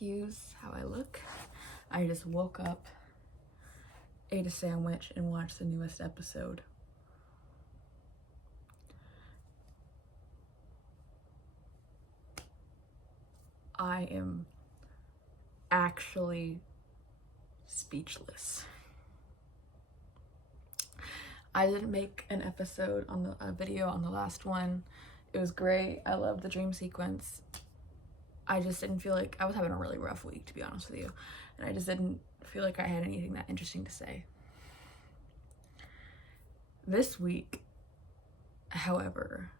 excuse how I look. I just woke up, ate a sandwich, and watched the newest episode. I am actually speechless. I didn't make an episode on a video on the last one. It was great. I loved the dream sequence. I just didn't feel like, I was having a really rough week, to be honest with you, and I just didn't feel like I had anything that interesting to say. This week, however,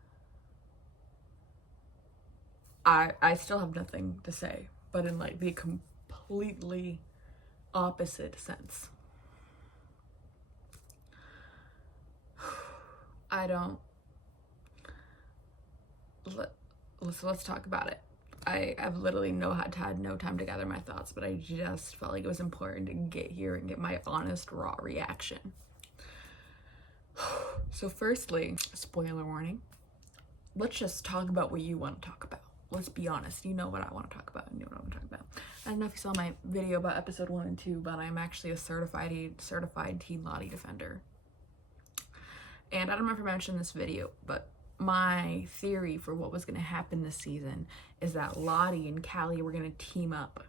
I still have nothing to say, but in like the completely opposite sense. Let's talk about it. I've literally had no time to gather my thoughts, but I just felt like it was important to get here and get my honest, raw reaction. So firstly, spoiler warning, let's just talk about what you want to talk about. Let's be honest, you know what I want to talk about and you know what I want to talk about. I don't know if you saw my video about episode 1 and 2, but I'm actually a certified Teen Lottie defender. And I don't know if I mentioned this video, but my theory for what was going to happen this season is that Lottie and Callie were going to team up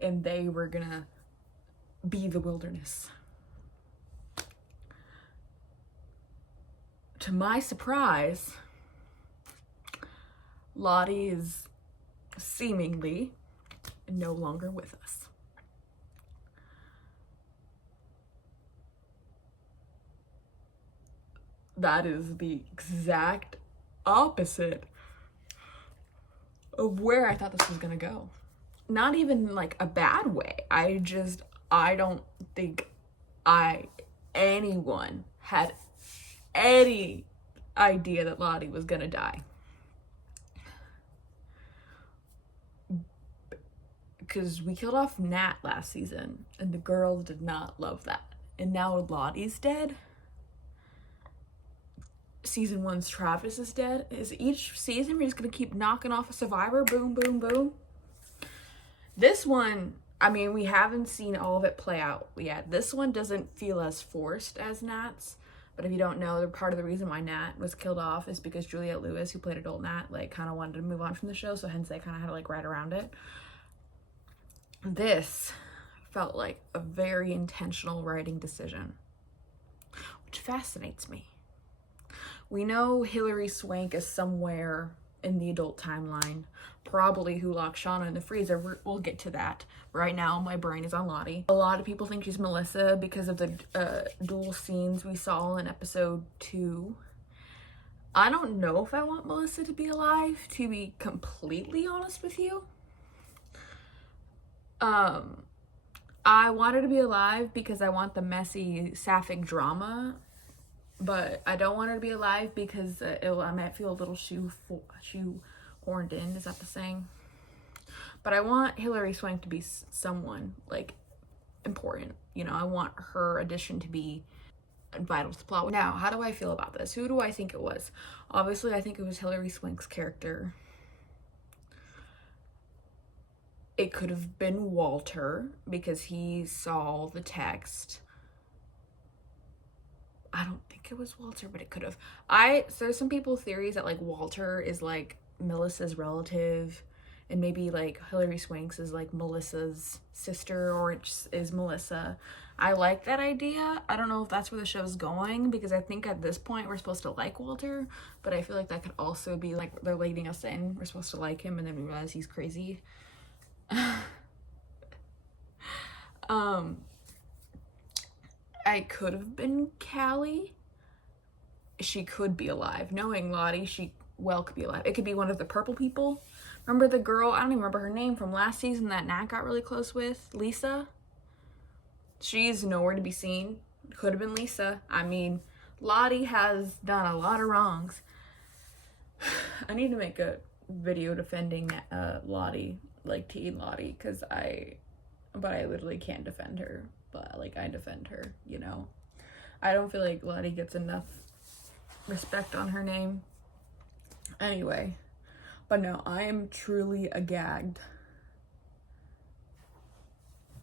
and they were going to be the wilderness. To my surprise, Lottie is seemingly no longer with us. That is the exact opposite of where I thought this was gonna go. Not even like a bad way. I don't think anyone had any idea that Lottie was gonna die. Because we killed off Nat last season and the girls did not love that. And now Lottie's dead. Season 1's Travis is dead. Is each season we're just gonna keep knocking off a survivor? Boom, boom, boom. This one, I mean, we haven't seen all of it play out yet. This one doesn't feel as forced as Nat's. But if you don't know, part of the reason why Nat was killed off is because Juliette Lewis, who played adult Nat, like kind of wanted to move on from the show. So hence they kind of had to like ride around it. This felt like a very intentional writing decision, which fascinates me. We know Hilary Swank is somewhere in the adult timeline, probably who locked Shauna in the freezer. We'll get to that. Right now, my brain is on Lottie. A lot of people think she's Melissa because of the dual scenes we saw in episode 2. I don't know if I want Melissa to be alive, to be completely honest with you. I want her to be alive because I want the messy sapphic drama, but I don't want her to be alive because I might feel a little shoehorned in. Is that the saying? But I want Hilary Swank to be someone like important. You know, I want her addition to be vital to the plot. Now, how do I feel about this? Who do I think it was? Obviously, I think it was Hilary Swank's character. It could have been Walter because he saw the text. I don't think it was Walter, but it could have. So there's some people theories that like Walter is like Melissa's relative and maybe like Hilary Swank's is like Melissa's sister or it is Melissa. I like that idea. I don't know if that's where the show's going because I think at this point we're supposed to like Walter, but I feel like that could also be like they're leading us in. We're supposed to like him and then we realize he's crazy. I could have been Callie. She could be alive. Knowing Lottie, she well could be alive. It could be one of the purple people. Remember the girl, I don't even remember her name, from last season that Nat got really close with? Lisa? She's nowhere to be seen. Could have been Lisa. I mean, Lottie has done a lot of wrongs. I need to make a video defending Lottie, like Teen Lottie, because I literally can't defend her, but like I defend her, you know. I don't feel like Lottie gets enough respect on her name. Anyway, but no, I am truly agagged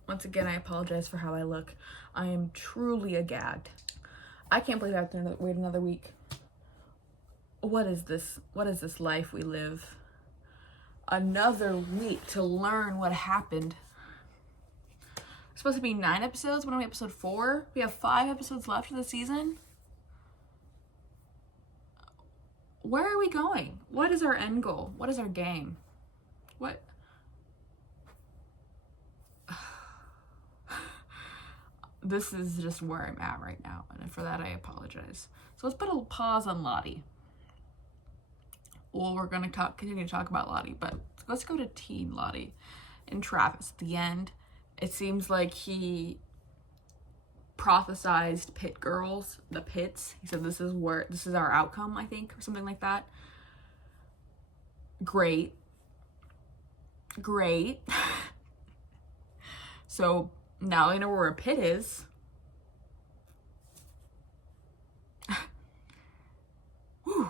Once again, I apologize for how I look. I am truly gagged. I can't believe I have to wait another week. What is this? What is this life we live? Another week to learn what happened. It's supposed to be 9 episodes. We're on episode 4. We have 5 episodes left of the season. Where are we going? What is our end goal? What is our game? What? This is just where I'm at right now, and for that I apologize. So let's put a pause on Lottie. Well, we're gonna continue to talk about Lottie, but let's go to teen Lottie and Travis. At the end, it seems like he prophesized pit girls, the pits. He said this is our outcome, I think, or something like that. Great. So now I know where a pit is. Whew.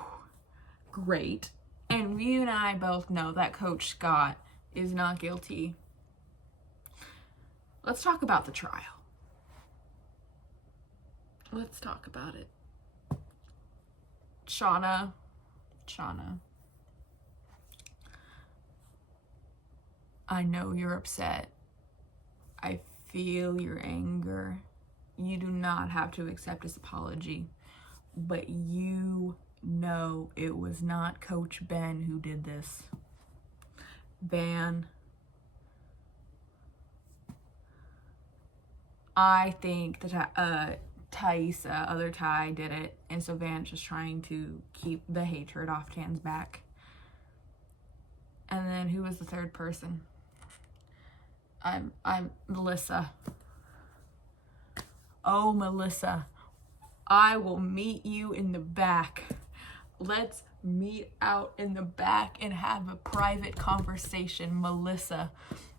Great. And you and I both know that Coach Scott is not guilty. Let's talk about the trial. Let's talk about it. Shauna. I know you're upset. I feel your anger. You do not have to accept his apology, but you know it was not Coach Ben who did this. Van. I think that Thaisa, other Ty, did it, and so Van's just trying to keep the hatred off Tan's back. And then who was the third person? I'm Melissa. Oh, Melissa, I will meet you in the back. Let's meet out in the back and have a private conversation, Melissa.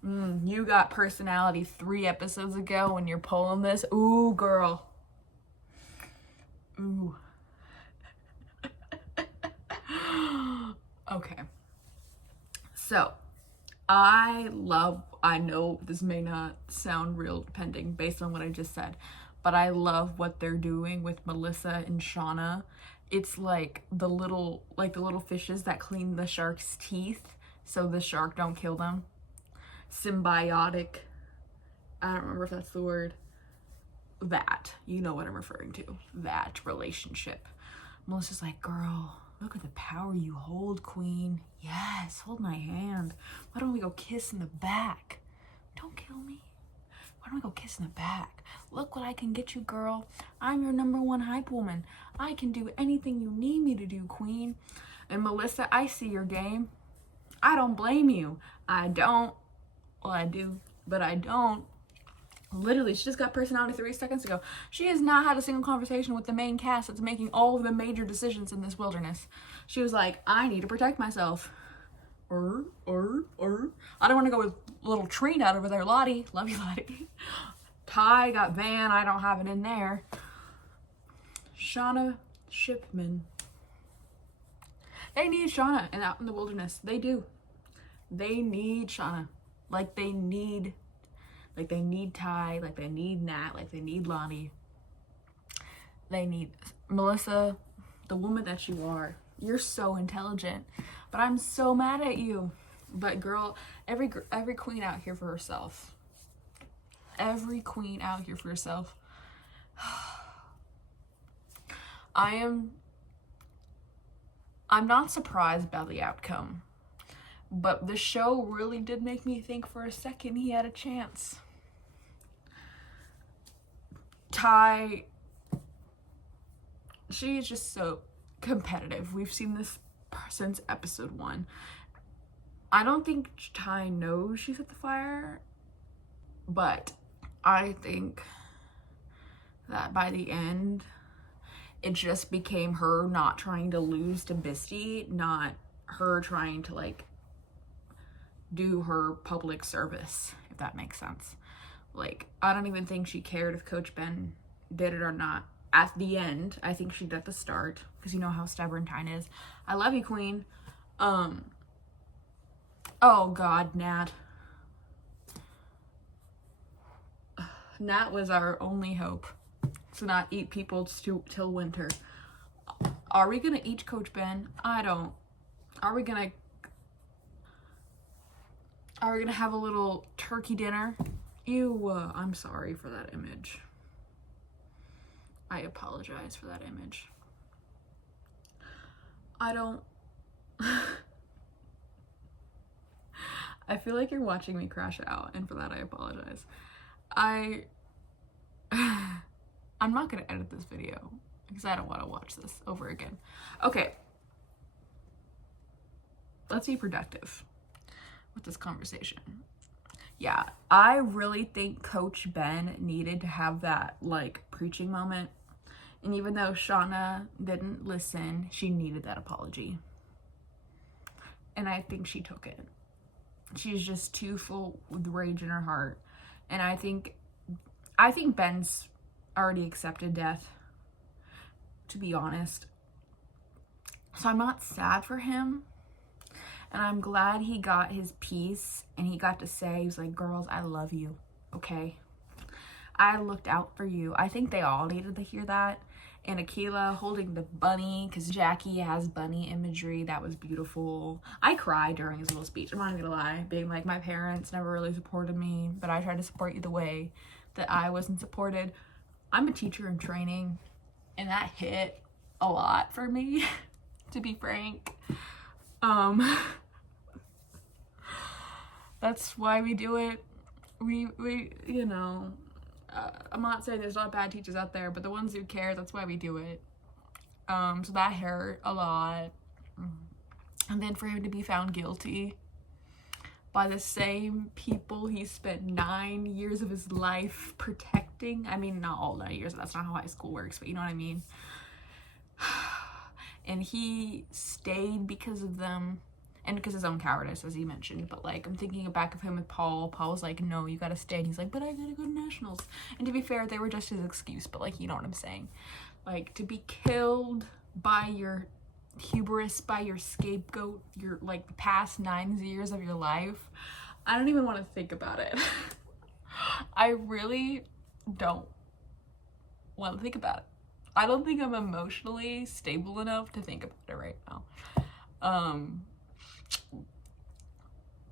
You got personality 3 episodes ago when you're pulling this. Ooh, girl. Ooh. Okay. So, I know this may not sound real depending based on what I just said, but I love what they're doing with Melissa and Shauna. It's like the little fishes that clean the shark's teeth so the shark don't kill them. Symbiotic. I don't remember if that's the word. That. You know what I'm referring to. That relationship. Melissa's like, girl, look at the power you hold, queen. Yes, hold my hand. Why don't we go kiss in the back? Don't kill me. Why don't we go kiss in the back? Look what I can get you, girl. I'm your #1 hype woman. I can do anything you need me to do, queen. And Melissa, I see your game. I don't blame you. I don't. Well, I do, but I don't. Literally, she just got personality 3 seconds ago. She has not had a single conversation with the main cast that's making all of the major decisions in this wilderness. She was like, I need to protect myself. I don't want to go with little Trina over there. Lottie. Love you, Lottie. Ty got Van. I don't have it in there. Shauna Shipman. They need Shauna and out in the wilderness. They do. They need Shauna. Like they need Ty, like they need Nat, like they need Lottie. They need Melissa, the woman that you are. You're so intelligent, but I'm so mad at you. But girl, every queen out here for herself. Every queen out here for herself. I'm not surprised about the outcome. But the show really did make me think for a second he had a chance. Ty, she's just so competitive. We've seen this since episode 1. I don't think Ty knows she set the fire, but I think that by the end, it just became her not trying to lose to Misty, not her trying to like do her public service, if that makes sense. Like, I don't even think she cared if Coach Ben did it or not. At the end, I think she did at the start, because you know how stubborn Tyne is. I love you, queen. Oh God, Nat. that was our only hope, to not eat people till winter. Are we gonna eat Coach Ben? I don't. Are we gonna have a little turkey dinner? Ew, I'm sorry for that image. I apologize for that image. I don't. I feel like you're watching me crash out, and for that I apologize. I'm not gonna edit this video because I don't want to watch this over again. Okay. Let's be productive with this conversation. Yeah, I really think Coach Ben needed to have that, like, preaching moment. And even though Shauna didn't listen, she needed that apology. And I think she took it. She's just too full with rage in her heart. And I think Ben's already accepted death, to be honest. So I'm not sad for him. And I'm glad he got his peace and he got to say, he was like, girls, I love you, okay? I looked out for you. I think they all needed to hear that. And Akilah holding the bunny, because Jackie has bunny imagery. That was beautiful. I cried during his little speech. I'm not gonna lie, being like, my parents never really supported me, but I tried to support you the way that I wasn't supported. I'm a teacher in training, and that hit a lot for me, to be frank. That's why we do it. We you know, I'm not saying there's not bad teachers out there, but the ones who care, that's why we do it. So that hurt a lot. And then for him to be found guilty by the same people he spent 9 years of his life protecting. I mean, not all 9 years, that's not how high school works, but you know what I mean. And he stayed because of them. And because of his own cowardice, as he mentioned. But, like, I'm thinking back of him with Paul. Paul was like, no, you gotta stay. And he's like, but I gotta go to nationals. And to be fair, they were just his excuse. But, like, you know what I'm saying. Like, to be killed by your hubris, by your scapegoat, your, like, the past 9 years of your life. I don't even want to think about it. I really don't want to think about it. I don't think I'm emotionally stable enough to think about it right now.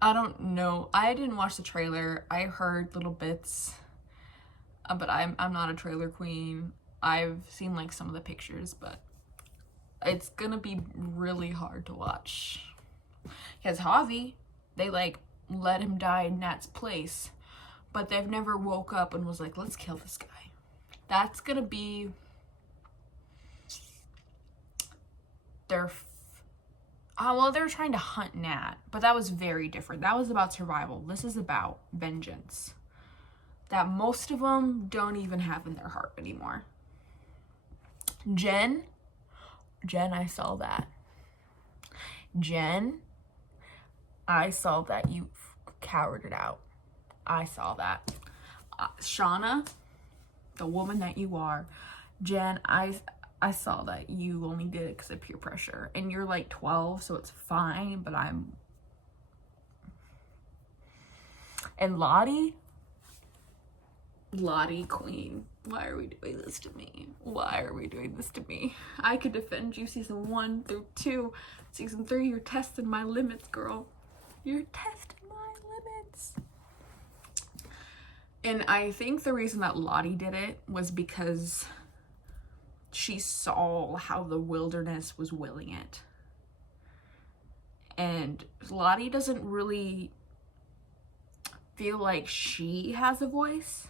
I don't know. I didn't watch the trailer. I heard little bits, but I'm not a trailer queen. I've seen like some of the pictures, but it's gonna be really hard to watch. Because Javi, they like let him die in Nat's place, but they've never woke up and was like, let's kill this guy. That's gonna be their well, they were trying to hunt Nat, but that was very different. That was about survival. This is about vengeance that most of them don't even have in their heart anymore. Jen, I saw that. Jen, I saw that you cowered it out. I saw that. Shauna, the woman that you are. Jen, I saw that you only did it because of peer pressure. And you're like 12, so it's fine, but And Lottie queen, why are we doing this to me? Why are we doing this to me? I could defend you season 1 through 2. Season 3, you're testing my limits, girl. You're testing my limits. And I think the reason that Lottie did it was because she saw how the wilderness was willing it. And Lottie doesn't really feel like she has a voice.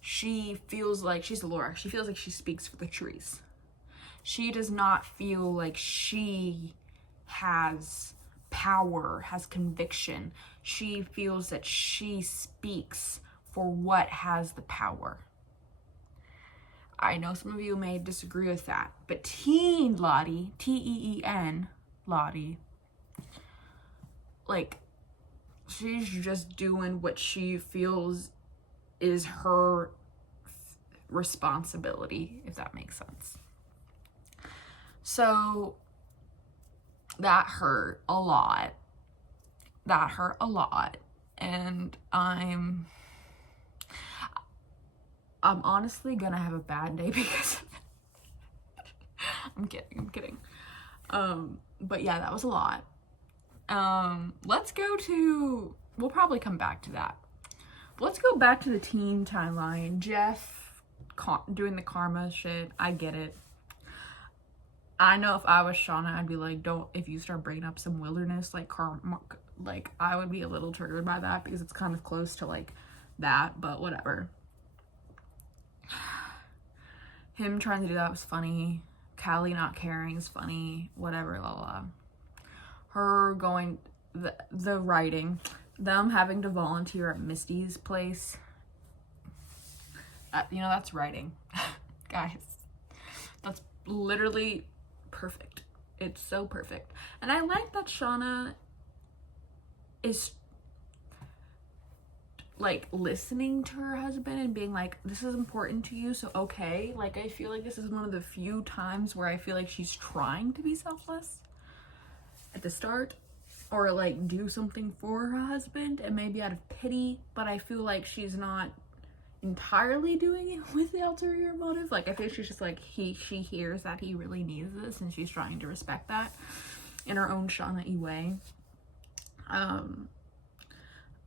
She feels like she's the Laura. She feels like she speaks for the trees. She does not feel like she has power, has conviction. She feels that she speaks for what has the power. I know some of you may disagree with that, but Teen Lottie, T-E-E-N, Lottie, like, she's just doing what she feels is her responsibility, if that makes sense. So that hurt a lot. And I'm honestly gonna have a bad day because of it. I'm kidding. But yeah, that was a lot. Let's go to, we'll probably come back to that. Let's go back to the teen timeline. Jeff doing the karma shit. I get it. I know if I was Shauna, I'd be like, don't, if you start bringing up some wilderness, like karma, like I would be a little triggered by that because it's kind of close to like that, but whatever. Him trying to do that was funny. Callie not caring is funny. Whatever, la la. Her going, the writing, them having to volunteer at Misty's place. You know, that's writing. Guys, that's literally perfect. It's so perfect. And I like that Shauna is like listening to her husband and being like, this is important to you, so okay. Like, I feel like this is one of the few times where I feel like she's trying to be selfless at the start, or like do something for her husband, and maybe out of pity, but I feel like she's not entirely doing it with the ulterior motive. Like, I think she's just like, she hears that he really needs this, and she's trying to respect that in her own Shauna-y way.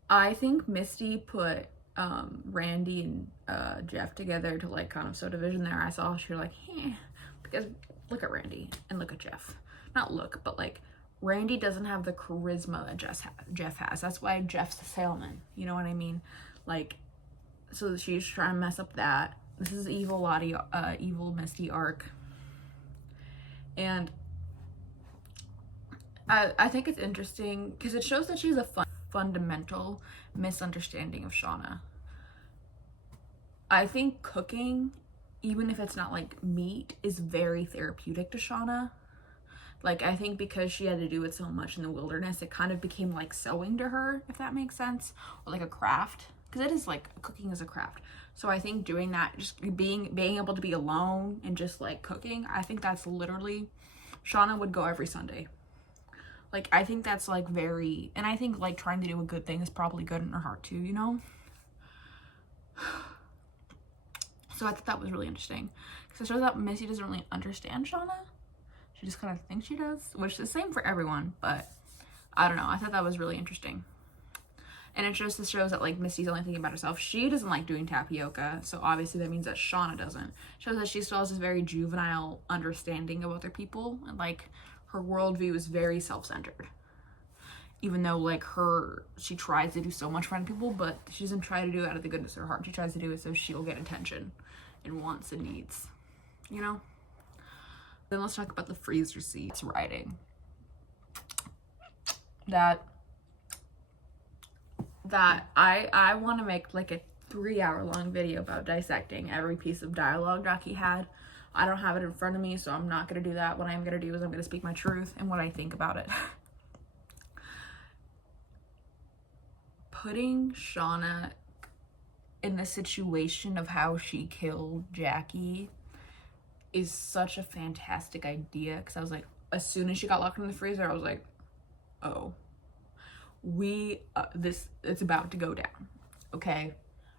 I think Misty put Randy and Jeff together to like kind of sow division there. I saw she was like, because look at Randy and look at Jeff. Not look, but like Randy doesn't have the charisma that Jeff has. That's why Jeff's a salesman. You know what I mean? Like, so she's trying to mess up that. This is evil Lottie, evil Misty arc. And I think it's interesting because it shows that she's a fundamental misunderstanding of Shauna. I think cooking, even if it's not like meat, is very therapeutic to Shauna. Like, I think because she had to do it so much in the wilderness, it kind of became like sewing to her, if that makes sense, or like a craft, because it is like cooking is a craft. So I think doing that, just being able to be alone and just like cooking, I think that's literally, Shauna would go every Sunday. Like, I think that's like very, and I think like trying to do a good thing is probably good in her heart too, you know? So I thought that was really interesting because it shows that Missy doesn't really understand Shauna. She just kind of thinks she does, which is the same for everyone, but I don't know. I thought that was really interesting. And it just shows that like Missy's only thinking about herself. She doesn't like doing tapioca, so obviously that means that Shauna doesn't. It shows that she still has this very juvenile understanding of other people, and like her worldview is very self-centered. Even though like she tries to do so much for other people, but she doesn't try to do it out of the goodness of her heart. She tries to do it so she'll get attention and wants and needs, you know? Then let's talk about the freeze receipts writing. That I want to make like a 3-hour-long video about dissecting every piece of dialogue Jackie had. I don't have it in front of me, so I'm not going to do that. What I'm going to do is I'm going to speak my truth and what I think about it. Putting Shauna in the situation of how she killed Jackie is such a fantastic idea, because I was like, as soon as she got locked in the freezer, I was like, oh, it's about to go down. Okay,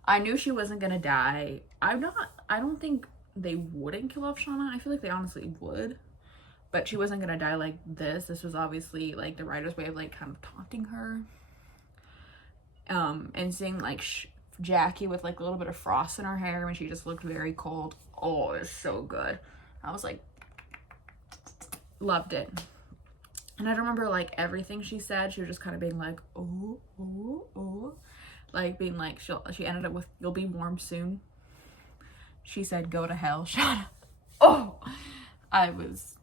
I knew she wasn't gonna die. I don't think they wouldn't kill off Shauna. I feel like they honestly would, but she wasn't gonna die like this. This was obviously like the writer's way of like kind of taunting her, and seeing like Jackie with like a little bit of frost in her hair when she just looked very cold. Oh, it's so good. I was like, loved it. And I remember like everything she said, she was just kind of being like, oh, oh, oh, like being like, she ended up with, you'll be warm soon. She said, go to hell, Shauna. Oh, that was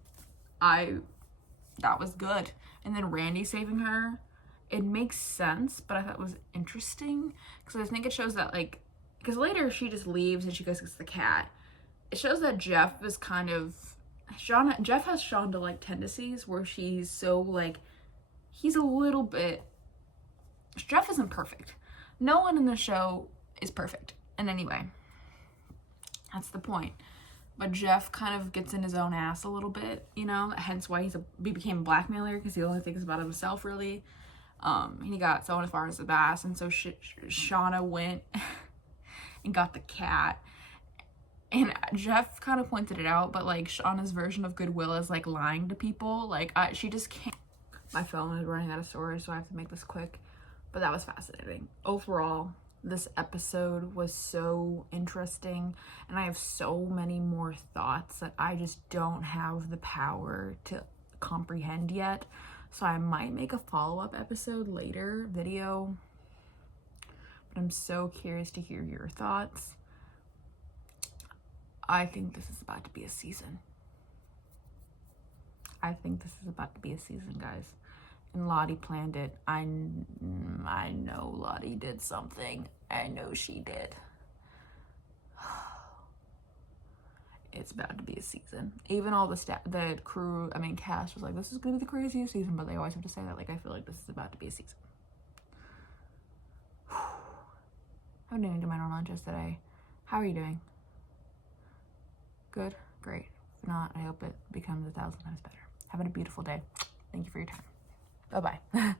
good. And then Randy saving her, it makes sense, but I thought it was interesting because I think it shows that like, because later she just leaves and she goes gets the cat. It shows that Jeff is kind of, Jeff has Shonda like tendencies where she's so like, he's a little bit, Jeff isn't perfect. No one in the show is perfect in any way. That's the point. But Jeff kind of gets in his own ass a little bit, you know, hence why he became a blackmailer, because he only thinks about himself really. And he got someone as far as the bass, and so Shauna went and got the cat. And Jeff kind of pointed it out, but like Shauna's version of goodwill is like lying to people. Like she just can't. My phone is running out of storage, so I have to make this quick. But that was fascinating. Overall, this episode was so interesting, and I have so many more thoughts that I just don't have the power to comprehend yet. So I might make a follow-up episode later, video. But I'm so curious to hear your thoughts. I think this is about to be a season. I think this is about to be a season, guys. And Lottie planned it. I know Lottie did something. I know she did. It's about to be a season. Even all the crew, cast was like, this is gonna be the craziest season, but they always have to say that. Like, I feel like this is about to be a season. I didn't even do my normal lunches today. How are you doing? Good? Great. If not, I hope it becomes 1,000 times better. Have a beautiful day. Thank you for your time. Bye-bye.